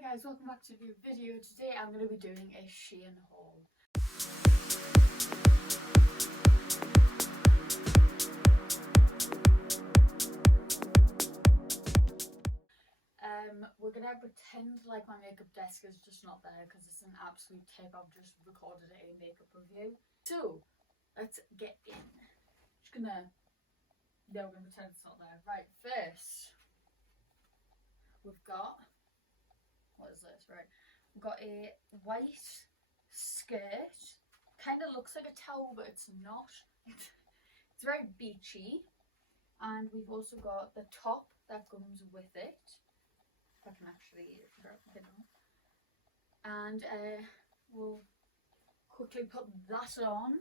guys, welcome back to a new video. Today I'm going to be doing a SHIEN haul. We're going to pretend like my makeup desk is just not there because it's an absolute tip. I've just recorded a makeup review. So, let's get in. We're going to pretend it's not there. Right, first, we've got, what is this? Right, we've got a white skirt. Kind of looks like a towel, but it's not. It's very beachy. And we've also got the top that comes with it. If I can actually figure out the on. And we'll quickly put that on.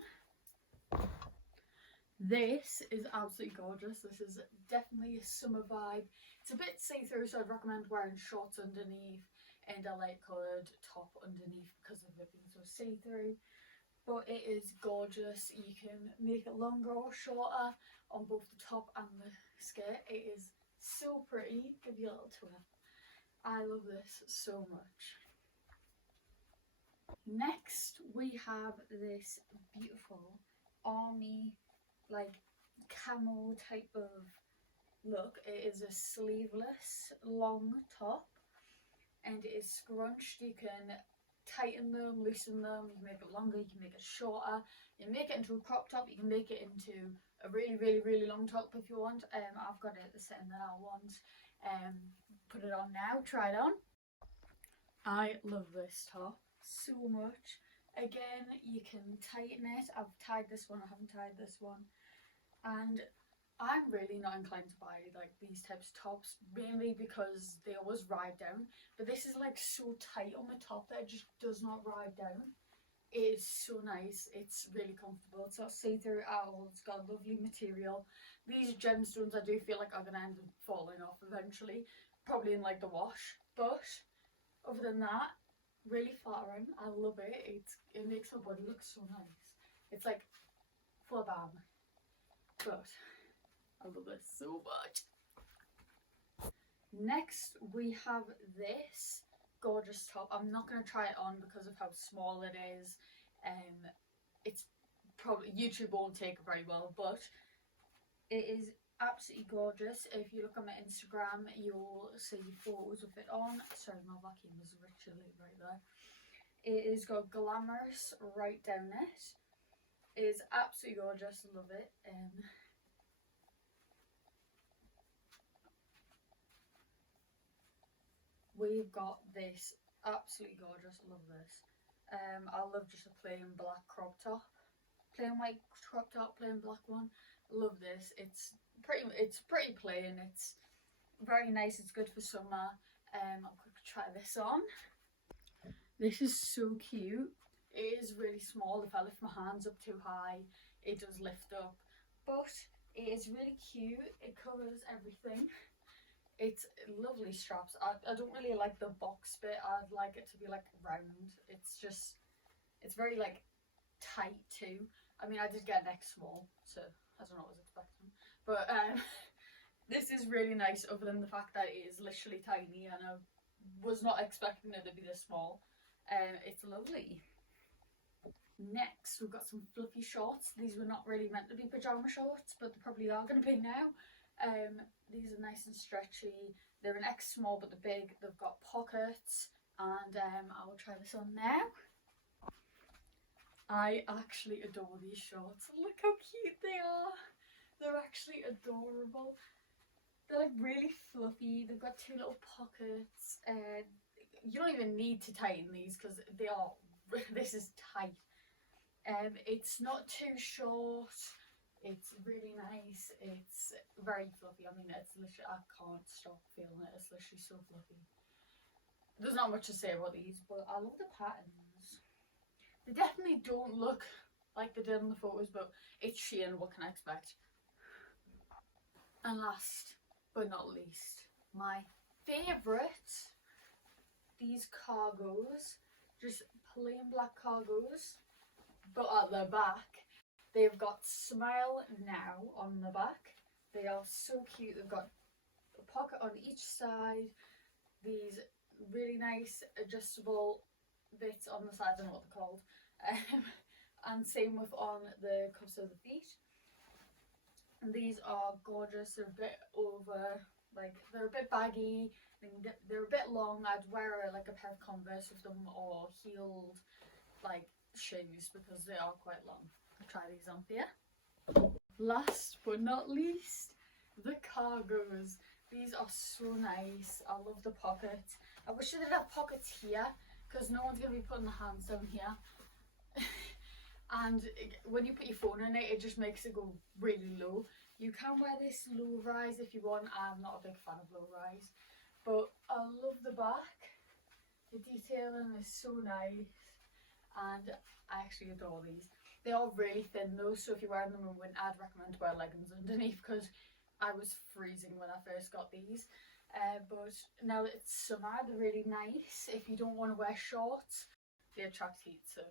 This is absolutely gorgeous. This is definitely a summer vibe. It's a bit see-through, so I'd recommend wearing shorts underneath and a light coloured top underneath because of it being so see-through. But it is gorgeous. You can make it longer or shorter on both the top and the skirt. It is so pretty. Give you a little twirl. I love this so much. Next we have this beautiful army like camo type of look. It is a sleeveless long top and it is scrunched. You can tighten them, loosen them, you can make it longer, you can make it shorter, you can make it into a crop top, you can make it into a really long top if you want. I've got it the setting that I want. Put it on now, try it on. I love this top so much. Again, you can tighten it. I've tied this one, I haven't tied this one. And I'm really not inclined to buy like these types of tops, mainly because they always ride down. But this is like so tight on the top that it just does not ride down. It is so nice. It's really comfortable. It's not see-through at all. It's got a lovely material. These gemstones I do feel like are going to end up falling off eventually. Probably in like the wash. But other than that, really flattering. I love it. It makes my body look so nice. It's like full balm. But I love this so much. Next we have this gorgeous top. I'm not going to try it on because of how small it is. It's probably, YouTube won't take it very well, but it is absolutely gorgeous. If you look on my Instagram, you'll see photos of it on. Sorry, my vacuum is literally right there. It is got glamorous right down it. It is absolutely gorgeous. Love it. We've got this absolutely gorgeous. Love this. I love just a plain black crop top, plain white crop top, plain black one. Love this. It's pretty plain. It's very nice. It's good for summer. I'll quickly try this on. This is so cute. It is really small. If I lift my hands up too high, it does lift up, but it is really cute. It covers everything. It's lovely straps. I don't really like the box bit. I'd like it to be like round. It's very like tight too. I mean, I did get an X small, so I don't know what I was expecting. But this is really nice, other than the fact that it is literally tiny and I was not expecting it to be this small. It's lovely. Next, we've got some fluffy shorts. These were not really meant to be pyjama shorts, but they probably are going to be now. These are nice and stretchy. They're an X small, but they're big. They've got pockets, and I will try this on now. I actually adore these shorts. Look how cute they are. They're actually adorable. They're like really fluffy. They've got two little pockets. You don't even need to tighten these because they are. This is tight. It's not too short. It's really nice. It's very fluffy. I mean, it's literally, I can't stop feeling it. It's literally so fluffy. There's not much to say about these, but I love the patterns. They definitely don't look like they did in the photos, but it's SHIEN. What can I expect? And last but not least, my favourite, these cargos. Just plain black cargos, but at the back they've got "Smile Now" on the back. They are so cute. They've got a pocket on each side, these really nice adjustable bits on the side, I don't know what they're called. And same with on the cuffs of the feet. And these are gorgeous. They're a bit over, like, they're a bit baggy, they're a bit long. I'd wear like a pair of Converse with them, or heeled like shoes, because they are quite long. I'll try these on for you. Last but not least, the cargos. These are so nice. I love the pockets. I wish they did have pockets here, because no one's going to be putting their hands down here. And when you put your phone in it, it just makes it go really low. You can wear this low rise if you want. I'm not a big fan of low rise, but I love the back. The detailing is so nice, and I actually adore these. They are really thin though, so if you're wearing them in winter, I'd recommend to wear leggings underneath, because I was freezing when I first got these. But now that it's summer, they're really nice if you don't want to wear shorts. They attract heat, so